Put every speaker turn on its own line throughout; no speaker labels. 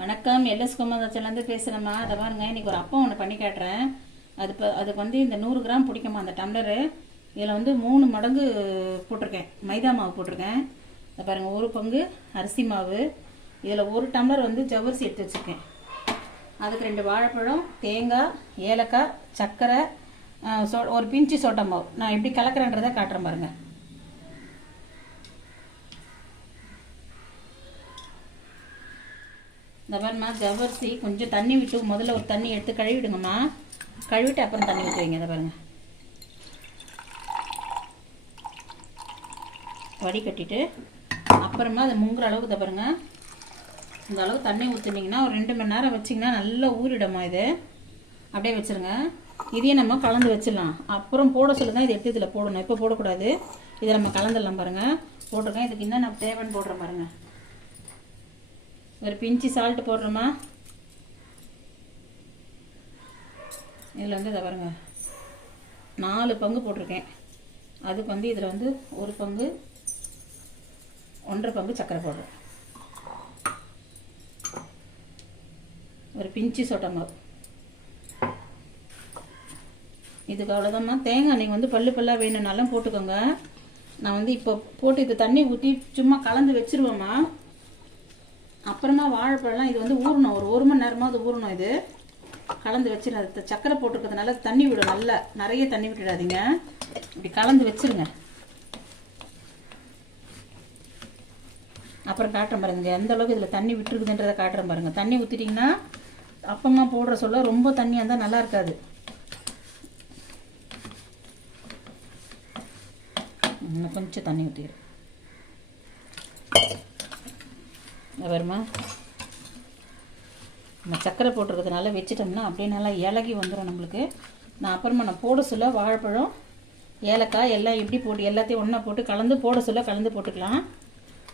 வணக்கம் எல்எஸ் குமாரதாச்சிலேருந்து பேசுகிறேம்மா அதை பாருங்க இன்னைக்கு ஒரு அப்பம் ஒன்று பண்ணி காட்டுறேன். அது இப்போ அதுக்கு வந்து இந்த நூறு கிராம் பிடிக்குமா அந்த டம்ளரு. இதில் வந்து மூணு மடங்கு போட்டிருக்கேன். மைதா மாவு போட்டிருக்கேன். அதை பாருங்கள் ஒரு பங்கு அரிசி மாவு. இதில் ஒரு டம்ளர் வந்து ஜவ்வரிசி எடுத்து வச்சுருக்கேன். அதுக்கு ரெண்டு வாழைப்பழம் தேங்காய் ஏலக்காய் சர்க்கரை சோ ஒரு பிஞ்சு சோட்டா மாவு. நான் எப்படி கலக்கிறேன்றதை காட்டுறேன் பாருங்கள் இந்த ஜவரிசி கொஞ்சம் தண்ணி விட்டு முதல்ல ஒரு தண்ணி எடுத்து கழுவிடுங்கம்மா. கழுவிட்டு அப்புறம் தண்ணி விட்டு வைங்க இதை பாருங்க. வடிகட்டிட்டு அப்புறமா அதை முங்குற அளவுக்கு இதை பாருங்கள் இந்த அளவுக்கு தண்ணி ஊற்றுனீங்கன்னா ஒரு ரெண்டு மணி நேரம் வச்சிங்கன்னா நல்லா ஊறிடுமா இது. அப்படியே வச்சிருங்க. இதையும் நம்ம கலந்து வச்சிடலாம். அப்புறம் போட சொல்லி தான் இதை எடுத்து இதில் போடணும். இப்போ போடக்கூடாது. இதை நம்ம கலந்துடலாம் பாருங்கள் போட்டிருக்கேன். இதுக்கு என்ன நம்ம தேவைன்னு போடுறேன் பாருங்கள் ஒரு பிஞ்சு சால்ட் போடுறோமா? இதில் வந்து இதை பாருங்கள் நாலு பங்கு போட்டிருக்கேன். அதுக்கு வந்து இதில் வந்து ஒரு பங்கு ஒன்றரை பங்கு சர்க்கரை போடுறேன். ஒரு பிஞ்சு சொட்டை இதுக்கு அவ்வளோதாம்மா தேங்காய் நீங்கள் வந்து பல்லு பல்லாக வேணும்னாலும் போட்டுக்கோங்க. நான் வந்து இப்போ போட்டு இது தண்ணி ஊற்றி சும்மா கலந்து வச்சிருவேம்மா. அப்புறமா வாழைப்பழம்லாம் இது வந்து ஊறணும். ஒரு ஒரு மணி நேரமாக அது ஊறணும் இது. கலந்து வச்சிருங்க அது சக்கரை போட்டிருக்கிறதுனால தண்ணி விடும். நல்லா நிறைய தண்ணி விட்டுடாதீங்க. இப்படி கலந்து வச்சிருங்க. அப்புறம் காட்டுறேன் பாருங்க. எந்த அளவுக்கு இதில் தண்ணி விட்டுருக்குதுன்றதை காட்டுறேன் பாருங்க. தண்ணி ஊற்றிட்டிங்கன்னா அப்பமா போடுற சொல்ல ரொம்ப தண்ணியாக இருந்தால் நல்லா இருக்காது. இன்னும் கொஞ்சம் தண்ணி ஊற்றிடுறேன் வருமா நம்ம சர்க்கரை போட்டிருக்கிறதுனால வச்சிட்டோம்னா அப்படியே நல்லா இலகி வந்துடும் நம்மளுக்கு. நான் அப்புறமா நான் போட சொல்ல வாழைப்பழம் ஏலக்காய் எல்லாம் எப்படி போட்டு எல்லாத்தையும் ஒன்றா போட்டு கலந்து போட சொல்ல கலந்து போட்டுக்கலாம்.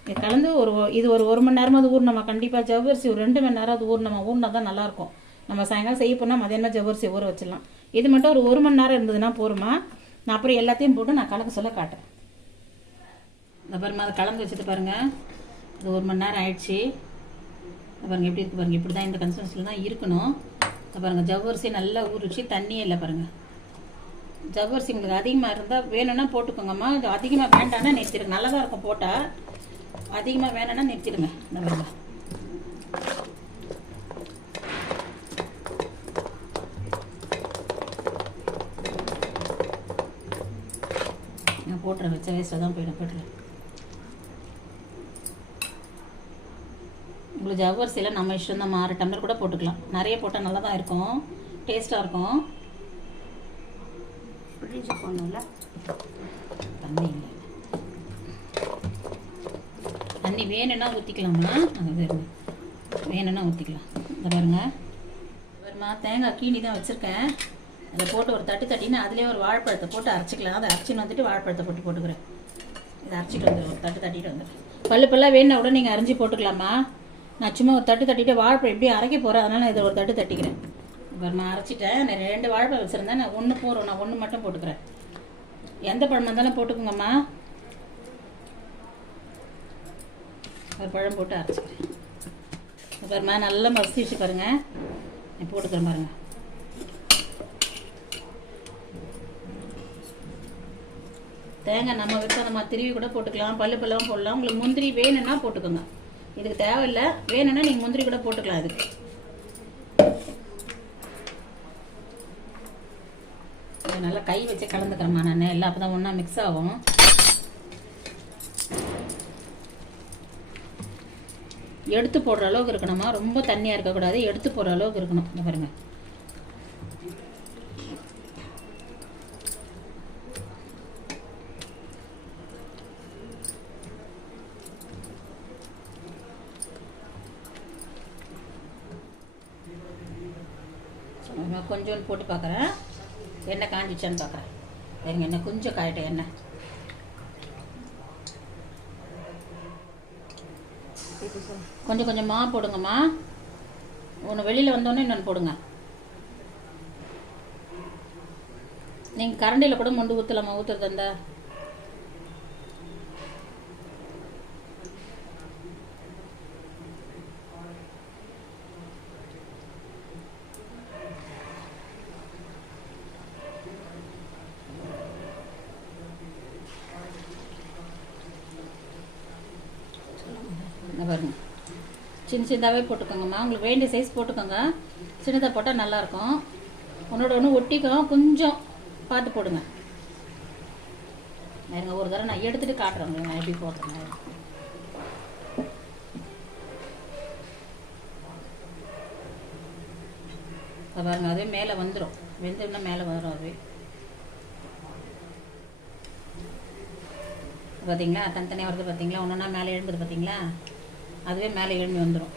இது கலந்து ஒரு இது ஒரு ஒரு மணி நேரமாவது ஊறணுமா? கண்டிப்பாக ஜவ்வரிசி ஒரு ரெண்டு மணி நேரம் அது ஊறணுமா? ஊறினா தான் நல்லாயிருக்கும் நம்ம சாயங்காலம் செய்ய போனால் மதியானம் ஜவ்வரிசி ஊற வச்சிடலாம். இது மட்டும் ஒரு ஒரு மணி நேரம் இருந்ததுன்னா போருமா நான் அப்புறம் எல்லாத்தையும் போட்டு நான் கலக்க சொல்ல காட்டுறேன். அப்புறமா அதை கலந்து வச்சுட்டு பாருங்கள் இது ஒரு மணி நேரம் ஆயிடுச்சு. பாருங்கள் எப்படி இருக்கு பாருங்கள் இப்படி தான் இந்த கன்சிஸ்டன்சியில் தான் இருக்கணும். பாருங்கள் ஜவ்வரிசி நல்லா ஊறிச்சு தண்ணியே இல்லை பாருங்கள் ஜவ்வரிசி உங்களுக்கு அதிகமாக இருந்தால் வேணும்னா போட்டுக்கோங்கம்மா. இது அதிகமாக வேண்டாம்னா நிறுத்திடுங்க. நல்லா தான் இருக்கும் போட்டால் அதிகமாக வேணும்னா நிறுத்திடுங்க. இந்த பாருங்கள் நான் போட்டுறேன் வச்ச வேஸ்ட்டாக தான் போயிடும் போட்டுறேன். உங்களுக்கு ஜவ்வரிசியில் நம்ம இஷ்டம் தான் ஆறு டம்ளர் கூட போட்டுக்கலாம். நிறைய போட்டால் நல்லா தான் இருக்கும். டேஸ்ட்டாக இருக்கும்.
போடணும்ல
தண்ணி தண்ணி வேணும்னா ஊற்றிக்கலாமா அது இருங்க வேணும்னா ஊற்றிக்கலாம் இந்த பாருங்க. பாருமா தேங்காய் கீனி தான் வச்சுருக்கேன். அதை போட்டு ஒரு தட்டு தட்டின்னு அதுலேயே ஒரு வாழைப்பழத்தை போட்டு அரைச்சிக்கலாம். அதை அரைச்சின்னு வந்துட்டு வாழைப்பழத்தை போட்டு போட்டுக்கிறேன். இதை அரைச்சிட்டு வந்துடுறேன் ஒரு தட்டு தட்டிட்டு வந்துடுறேன். பல்லு பல்லாக வேணும்னா கூட நீங்கள் அரைஞ்சி போட்டுக்கலாமா? நான் சும்மா ஒரு தட்டு தட்டிட்டு வாழைப்பழம் எப்படி அரைக்க போகிறேன் அதனால் நான் இதை ஒரு தட்டு தட்டிக்கிறேன். பாருமா அரைச்சிட்டேன். நான் ரெண்டு வாழைப்பழம் வச்சுருந்தேன். நான் ஒன்று போகிறோம் நான் ஒன்று மட்டும் போட்டுக்கிறேன். எந்த பழமாக இருந்தாலும் போட்டுக்கோங்கம்மா. ஒரு பழம் போட்டு அரைச்சிக்கிறேன். இது பாருமா நல்லா மசிச்சு பாருங்க. நான் போட்டுக்கிறேன் பாருங்க. தேங்காய் நம்ம விற்காதம்மா திருவி கூட போட்டுக்கலாம். பல்லு பல்லவும் போடலாம். உங்களுக்கு முந்திரி வேணும்னா போட்டுக்கோங்க. இதுக்கு தேவையில்லை. வேணும்னா நீங்கள் முந்திரி கூட போட்டுக்கலாம் இதுக்கு. நல்லா கை வச்சு கலந்துக்கிறேம்மா நான். எல்லாம் அப்போ தான் ஒன்றா மிக்ஸ் ஆகும். எடுத்து போடுற அளவுக்கு இருக்கணுமா ரொம்ப தண்ணியாக இருக்கக்கூடாது. எடுத்து போடுற அளவுக்கு இருக்கணும். இந்த பாருங்கள் நான் கொஞ்சோண்டு போட்டு பார்க்குறேன் எண்ணெய் காஞ்சிச்சான்னு பார்க்குறேன் எங்கள் எண்ணெய் கொஞ்சம் காயட்டும் எண்ணெய் கொஞ்சம் கொஞ்சமாக போடுங்கம்மா. ஒன்று வெளியில் வந்தோடனே இன்னொன்று போடுங்க. நீங்கள் கரண்டியில் கூட மொண்டு ஊற்றலாமா ஊற்றுறது அந்த இங்கே பாருங்க. சின்ன சின்னதாகவே போட்டுக்கோங்கம்மா. உங்களுக்கு வேண்டிய சைஸ் போட்டுக்கோங்க. சின்னதாக போட்டால் நல்லாயிருக்கும். ஒன்றோட ஒன்று ஒட்டிக்கும். கொஞ்சம் பார்த்து போடுங்க. இருங்க ஒரு தடவை நான் எடுத்துகிட்டு காட்டுறேன் நான் எப்படி போடுறேன் பாருங்க அதுவே மேலே வந்துடும் வெந்தோம்னா மேலே வரும் அதுவே. பார்த்தீங்களா தனித்தனியாக வருது பார்த்தீங்களா ஒன்றுனா மேலே எழும்புது பார்த்தீங்களா அதுவே மேலே எழுந்து வந்துடும்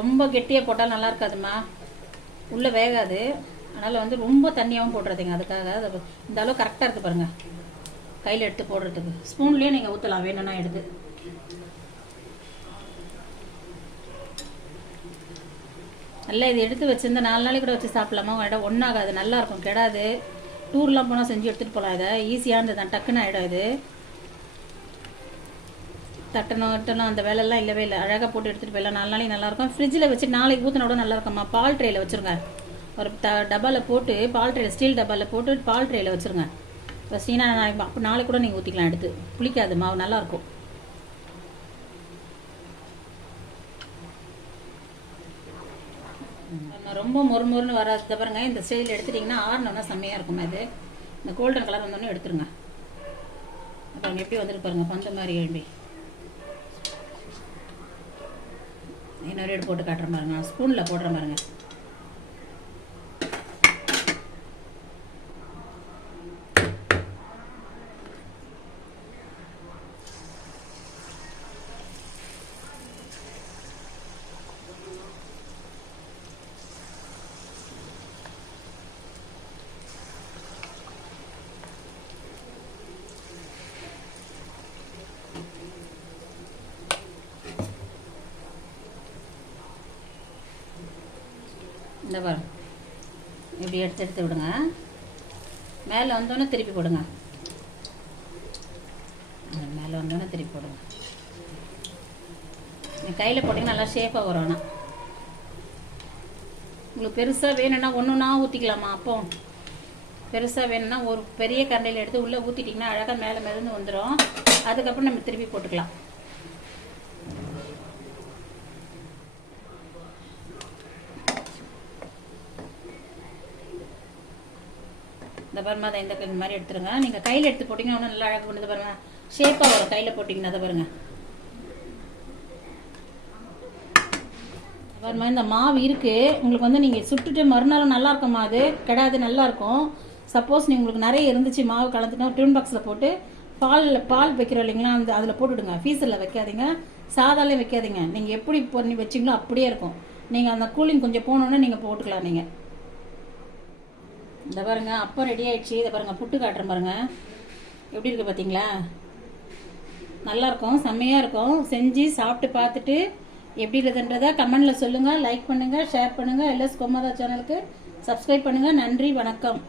ரொம்ப கெட்டியாக போட்டால் நல்லா இருக்காதுமா உள்ளே வேகாது. அதனால் வந்து ரொம்ப தண்ணியாகவும் போடுறதுங்க அதுக்காக இந்த அளவு கரெக்டாக இருக்குது பாருங்கள் கையில் எடுத்து போடுறதுக்கு. ஸ்பூன்லேயே நீங்கள் ஊற்றலாம். வேணும்னா எடுத்து. நல்லா இது எடுத்து வச்சிருந்தா நாலு நாளைக்கு கூட வச்சு சாப்பிடலாமா? இடம் ஒன்றாகாது. நல்லாயிருக்கும் கெடாது. டூர்லாம் போனால் செஞ்சு எடுத்துகிட்டு போகலாம் இதை. ஈஸியானது தான் டக்குன்னு ஆகிடும் இது. தட்டணும் தட்டணும் அந்த வேலைலாம் இல்லவே இல்லை. அழகாக போட்டு எடுத்துகிட்டு போயிடலாம். நாலு நாளைக்கு நல்லாயிருக்கும் ஃப்ரிட்ஜில் வச்சு நாளைக்கு ஊற்றின கூட நல்லாயிருக்கும்மா பால் ட்ரேயில் வச்சுருங்க. ஒரு த டப்பாவில் போட்டு பால் ட்ரேயில் ஸ்டீல் டப்பாவில் போட்டு பால் ட்ரேயில் வச்சுருங்க. வச்சிங்கன்னா நாளைக்கு அப்போ நாளைக்கு கூட நீங்கள் ஊற்றிக்கலாம் எடுத்து. புளிக்காது மாவு நல்லாயிருக்கும் நம்ம ரொம்ப மொறு மொறுன்னு வராத பாருங்க. இந்த ஸ்டைலில் எடுத்துட்டிங்கன்னா ஆறினோன்னா செம்மையாக இருக்கும் அது இந்த கோல்டன் கலர் வந்தோடனே எடுத்துருங்க. அப்புறம் எப்படி வந்துட்டு பாருங்க. பந்த மாதிரி எழும்பி இன்னொரு எடுத்து போட்டு காட்டுற பாருங்க. ஸ்பூனில் போடுற பாருங்க. இந்த பாருங்க இப்படி எடுத்து எடுத்து விடுங்க. மேலே வந்தோன்னே திருப்பி போடுங்க. மேலே வந்தோன்னே திருப்பி போடுங்க. நீங்கள் கையில் போட்டிங்கன்னா நல்லா ஷேப்பாக வரும் ஆனால் உங்களுக்கு பெருசாக வேணும்னா ஒன்று ஒன்றா ஊற்றிக்கலாமா அப்போ? பெருசாக வேணும்னா ஒரு பெரிய கண்டையில் எடுத்து உள்ளே ஊற்றிட்டிங்கன்னா அழகாக மேலே மேலேருந்து வந்துடும் அதுக்கப்புறம் நம்ம திருப்பி போட்டுக்கலாம். இந்த பாருமா அதை இந்த மாதிரி எடுத்துருங்க. நீங்கள் கையில் எடுத்து போட்டிங்கன்னா இன்னும் நல்லா அழகாக பண்ணுது பாருங்க. ஷேப்பாக வரும் கையில் போட்டிங்கன்னா அதை பாருங்க. பாருமா இந்த மாவு இருக்குது உங்களுக்கு வந்து நீங்கள் சுட்டுட்டு மறுநாளும் நல்லா இருக்குமா அது. கெடாது நல்லாயிருக்கும் சப்போஸ் நீங்கள் உங்களுக்கு நிறைய இருந்துச்சு மாவு கலந்துட்டா டியூன் பாக்ஸில் போட்டு பாலில் பால் வைக்கிறோம் இல்லைங்களா அந்த அதில் போட்டுடுங்க. ஃபீஸரில் வைக்காதீங்க. சாதாலே வைக்காதீங்க. நீங்கள் எப்படி பண்ணி வச்சிங்களோ அப்படியே இருக்கும். நீங்கள் அந்த கூலிங் கொஞ்சம் போனோன்னே நீங்கள் போட்டுக்கலாம் நீங்கள் இந்த பாருங்க அப்போ ரெடி ஆயிடுச்சு. இதை பாருங்க புட்டு காட்டுறேன் பாருங்க. எப்படி இருக்கு பார்த்தீங்களா நல்லா இருக்கும் செம்மையாக இருக்கும். செஞ்சு சாப்பிட்டு பார்த்துட்டு எப்படி இருக்குன்றதை கமெண்டில் சொல்லுங்கள் லைக் பண்ணுங்கள் ஷேர் பண்ணுங்கள் எல்எஸ் கோமாதா சேனலுக்கு சப்ஸ்கிரைப் பண்ணுங்கள் நன்றி வணக்கம்.